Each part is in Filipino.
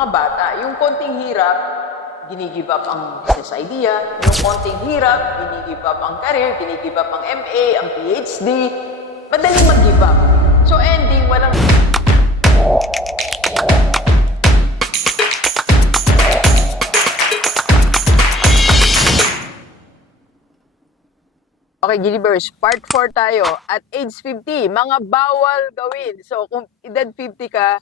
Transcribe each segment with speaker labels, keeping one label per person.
Speaker 1: mga bata, yung konting hirap, ginigive up ang business idea, yung konting hirap, ginigive up ang career, ginigive up ang MA, ang PhD, madaling mag-give up. So ending, walang Okay, Gilibers, part 4 tayo. At age 50, mga bawal gawin. So, kung edad 50 ka,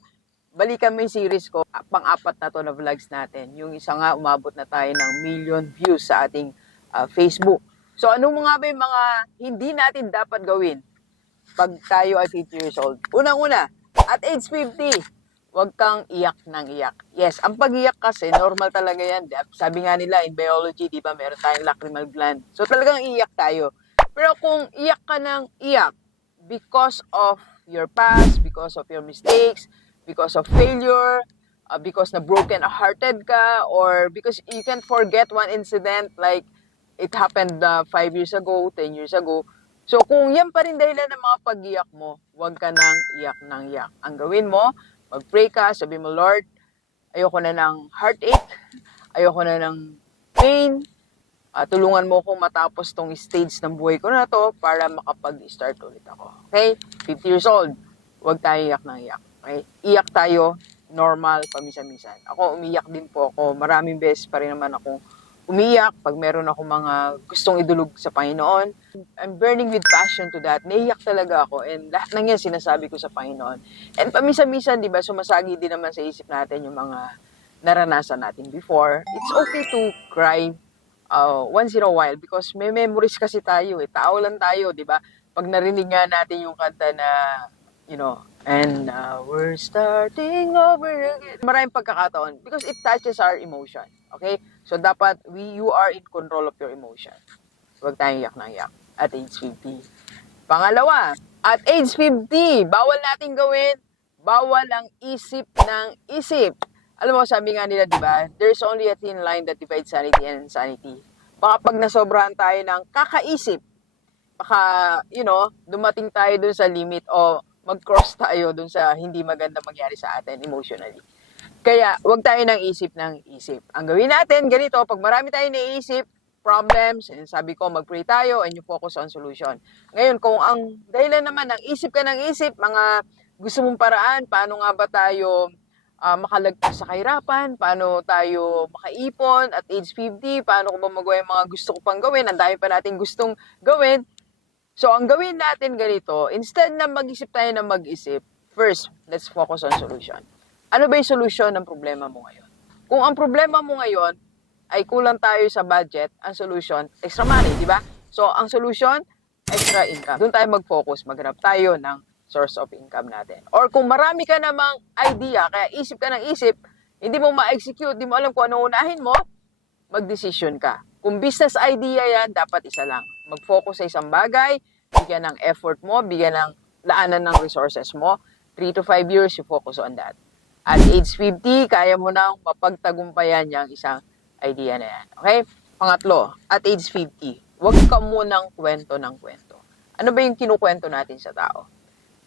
Speaker 1: balikan mo yung series ko. Pang-apat na to na vlogs natin. Yung isa nga, umabot na tayo ng million views sa ating ah, Facebook. So, anong mga ba yung mga hindi natin dapat gawin pag tayo ay 50 years old? Unang-una, at age 50, huwag kang iyak ng iyak. Yes, ang pag-iyak kasi, normal talaga yan. Sabi nga nila in biology, di ba, meron tayong lacrimal gland. So, talagang iyak tayo. Pero kung iyak ka ng iyak because of your past, because of your mistakes, because of failure, uh, because na broken-hearted ka, or because you can forget one incident like it happened uh, five years ago, 10 years ago. So kung yan pa rin dahilan ng mga pag-iyak mo, huwag ka nang iyak ng iyak. Ang gawin mo, mag-pray ka, sabi mo, Lord, ayoko na ng heartache, ayoko na ng pain, Ah, tulungan mo akong matapos tong stage ng buhay ko na to para makapag-start ulit ako. Okay? 50 years old, huwag tayo iyak ng iyak. Okay? Iyak tayo, normal, paminsan-minsan. Ako, umiyak din po ako. Maraming beses pa rin naman ako umiyak pag meron ako mga gustong idulog sa Panginoon. I'm burning with passion to that. Naiyak talaga ako and lahat ng yan sinasabi ko sa Panginoon. And paminsan-minsan, di ba, sumasagi din naman sa isip natin yung mga naranasan natin before. It's okay to cry uh, once in a while because may memories kasi tayo eh. Tao lang tayo, di ba? Pag narinig nga natin yung kanta na, you know, and now we're starting over again. Maraming pagkakataon because it touches our emotion. Okay? So dapat we you are in control of your emotion. Huwag tayong iyak ng iyak at age 50. Pangalawa, at age 50, bawal natin gawin, bawal ang isip ng isip. Alam mo, sabi nga nila, di ba, there's only a thin line that divides sanity and insanity. Baka pag nasobrahan tayo ng kakaisip, baka, you know, dumating tayo dun sa limit o mag-cross tayo dun sa hindi maganda mangyari sa atin emotionally. Kaya, wag tayo ng isip ng isip. Ang gawin natin, ganito, pag marami tayong naisip, problems, and sabi ko, mag-pray tayo and you focus on solution. Ngayon, kung ang dahilan naman ng isip ka ng isip, mga gusto mong paraan, paano nga ba tayo ah, makalagpas sa kahirapan, paano tayo makaipon at age 50, paano ko ba magawa yung mga gusto ko pang gawin, ang dami pa natin gustong gawin. So, ang gawin natin ganito, instead na mag-isip tayo ng mag-isip, first, let's focus on solution. Ano ba yung solution ng problema mo ngayon? Kung ang problema mo ngayon ay kulang tayo sa budget, ang solution, extra money, di ba? So, ang solution, extra income. Doon tayo mag-focus, maghanap tayo ng source of income natin. Or kung marami ka namang idea, kaya isip ka ng isip, hindi mo ma-execute, hindi mo alam kung ano unahin mo, mag-decision ka. Kung business idea yan, dapat isa lang. Mag-focus sa isang bagay, bigyan ng effort mo, bigyan ng laanan ng resources mo. 3 to 5 years, you focus on that. At age 50, kaya mo nang mapagtagumpayan yung isang idea na yan. Okay? Pangatlo, at age 50, huwag ka munang kwento ng kwento. Ano ba yung kinukwento natin sa tao?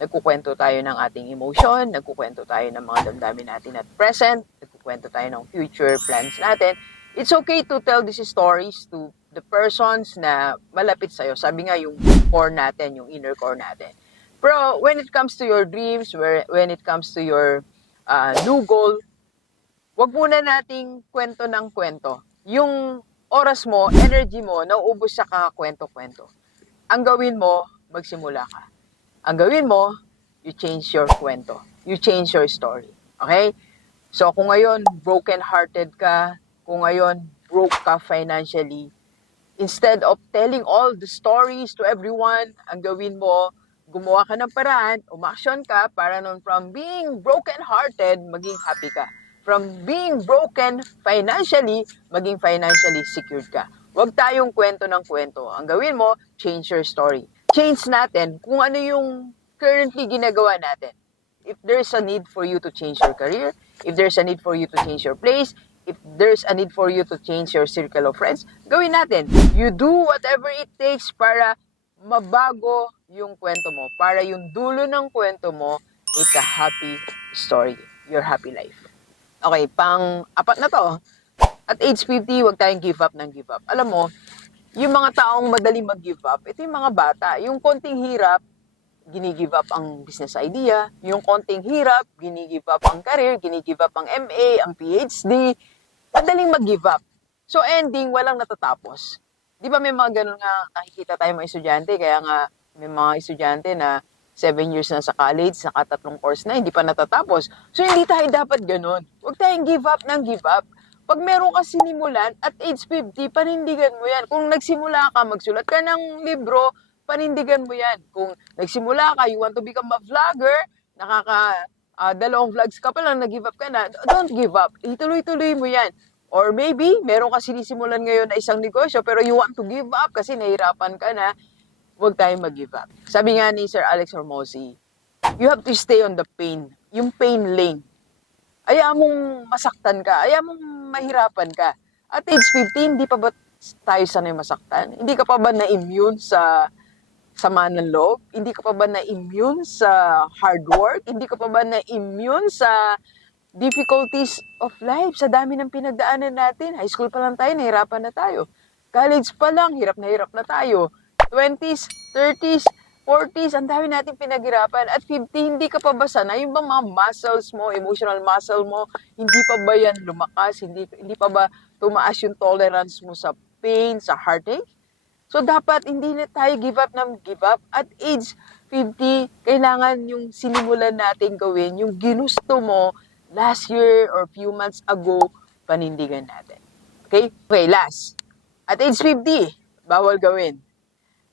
Speaker 1: Nagkukwento tayo ng ating emotion, nagkukwento tayo ng mga damdamin natin at present, nagkukwento tayo ng future plans natin. It's okay to tell these stories to the persons na malapit sa'yo. Sabi nga yung core natin, yung inner core natin. Pero when it comes to your dreams, where, when it comes to your uh, new goal, wag muna nating kwento ng kwento. Yung oras mo, energy mo, nauubos sa kakakwento-kwento. Ang gawin mo, magsimula ka. Ang gawin mo, you change your kwento. You change your story. Okay? So kung ngayon, broken-hearted ka, kung ngayon, broke ka financially, instead of telling all the stories to everyone, ang gawin mo, gumawa ka ng paraan, umaksyon ka para nun from being broken-hearted, maging happy ka. From being broken financially, maging financially secured ka. Huwag tayong kwento ng kwento. Ang gawin mo, change your story. Change natin kung ano yung currently ginagawa natin. If there's a need for you to change your career, if there's a need for you to change your place, if there's a need for you to change your circle of friends, gawin natin. You do whatever it takes para mabago yung kwento mo. Para yung dulo ng kwento mo, it's a happy story. Your happy life. Okay, pang apat na to. At age 50, huwag tayong give up ng give up. Alam mo, yung mga taong madaling mag-give up, ito yung mga bata. Yung konting hirap, gini-give up ang business idea. Yung konting hirap, gini-give up ang career, gini-give up ang MA, ang PhD. Madaling mag-give up. So ending, walang natatapos. Di ba may mga ganun nga nakikita tayo mga estudyante, kaya nga may mga estudyante na 7 years na sa college, saka tatlong course na, hindi pa natatapos. So hindi tayo dapat ganun. Huwag tayong give up ng give up. Pag meron ka sinimulan, at age 50, panindigan mo yan. Kung nagsimula ka, magsulat ka ng libro, panindigan mo yan. Kung nagsimula ka, you want to become a vlogger, nakaka ah, dalawang vlogs ka pa lang, nag-give up ka na, don't give up. Ituloy-tuloy mo yan. Or maybe, meron ka sinisimulan ngayon na isang negosyo, pero you want to give up kasi nahirapan ka na, huwag tayong mag-give up. Sabi nga ni Sir Alex Hormozy, you have to stay on the pain, yung pain lane. Ayaw mong masaktan ka, ayaw mong mahirapan ka. At age 15, hindi pa ba tayo sanay masaktan? Hindi ka pa ba na-immune sa sama ng loob? Hindi ka pa ba na-immune sa hard work? Hindi ka pa ba na-immune sa difficulties of life? Sa dami ng pinagdaanan natin. High school pa lang tayo, nahirapan na tayo. College pa lang, hirap na hirap na tayo. 20s, 30s, 40s, ang dami natin pinaghirapan. At 50, hindi ka pa ba sanay? Yung ba mga muscles mo, emotional muscle mo, hindi pa ba yan lumakas? Hindi, hindi pa ba tumaas yung tolerance mo sa pain, sa heartache? So, dapat hindi na tayo give up ng give up. At age 50, kailangan yung sinimulan natin gawin, yung ginusto mo last year or few months ago, panindigan natin. Okay? Okay, last. At age 50, bawal gawin.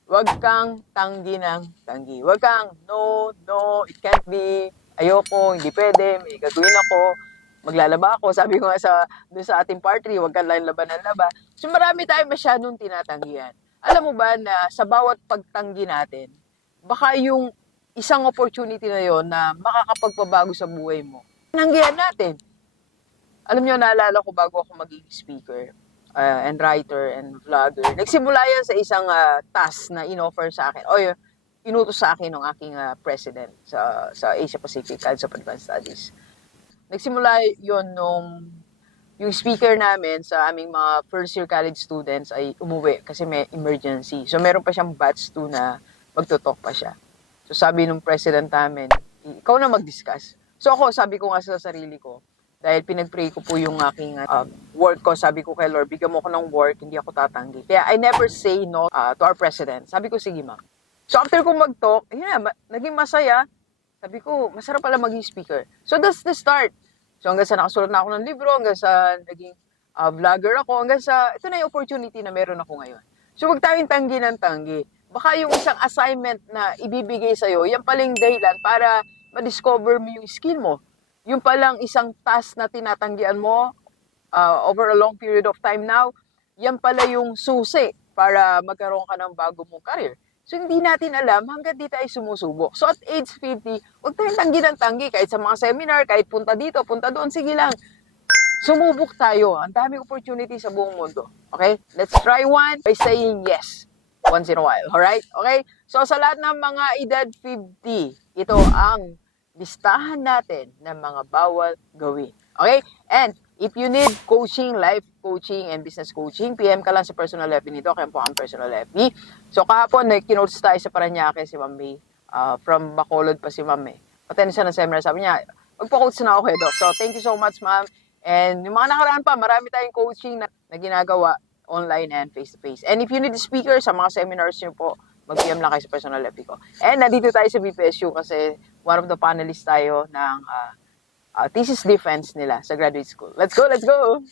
Speaker 1: Huwag kang tanggi ng tanggi. Huwag kang, no, no, it can't be, ayoko, hindi pwede, may gagawin ako, maglalaba ako. Sabi ko nga sa, dun sa ating party, huwag kang lang laban ng laba. So marami tayong masyadong tinatanggihan. Alam mo ba na sa bawat pagtanggi natin, baka yung isang opportunity na yon na makakapagpabago sa buhay mo, tanggihan natin. Alam nyo, naalala ko bago ako magiging speaker uh, and writer and vlogger. Nagsimula yan sa isang uh, task na inoffer sa akin. O inutos sa akin ng aking uh, president sa sa Asia Pacific College of Advanced Studies. Nagsimula yon nung yung speaker namin sa aming mga first year college students ay umuwi kasi may emergency. So meron pa siyang batch 2 na magtutok pa siya. So sabi nung president namin, ikaw na mag-discuss. So ako, sabi ko nga sa sarili ko, dahil pinag-pray ko po yung aking um, work ko, sabi ko kay Lord, bigyan mo ko ng work, hindi ako tatanggi. Kaya I never say no uh, to our president. Sabi ko, sige ma'am. So after ko mag-talk, yun na, ma- naging masaya. Sabi ko, masarap pala maging speaker. So that's the start. So hanggang sa nakasulat na ako ng libro, hanggang sa naging uh, vlogger ako, hanggang sa, ito na yung opportunity na meron ako ngayon. So huwag tayong tanggi ng tanggi. Baka yung isang assignment na ibibigay sa'yo, yan paling dahilan para ma-discover mo yung skill mo. Yung palang isang task na tinatanggian mo uh, over a long period of time now, yan pala yung susi para magkaroon ka ng bago mong career. So, hindi natin alam hanggang di tayo sumusubok. So, at age 50, huwag tayong tanggi ng tanggi. Kahit sa mga seminar, kahit punta dito, punta doon, sige lang. Sumubok tayo. Ang daming opportunity sa buong mundo. Okay? Let's try one by saying yes once in a while. Alright? Okay? So, sa lahat ng mga edad 50, ito ang listahan natin ng mga bawal gawin. Okay? And if you need coaching, life coaching, and business coaching, PM ka lang sa personal FB nito. Kaya po ang personal FB. So kahapon, nag-kinotes tayo sa Paranaque si Ma'am May. Uh, from Bacolod pa si Ma'am May. Attend siya ng seminar. Sabi niya, magpa-coach na ako kay Doc. So thank you so much, Ma'am. And yung mga nakaraan pa, marami tayong coaching na, na ginagawa online and face-to-face. And if you need speaker sa mga seminars niyo po, mag-PM lang kayo sa personal FB ko. And nandito tayo sa BPSU kasi one of the panelists tayo ng uh, uh, thesis defense nila sa graduate school. Let's go, let's go!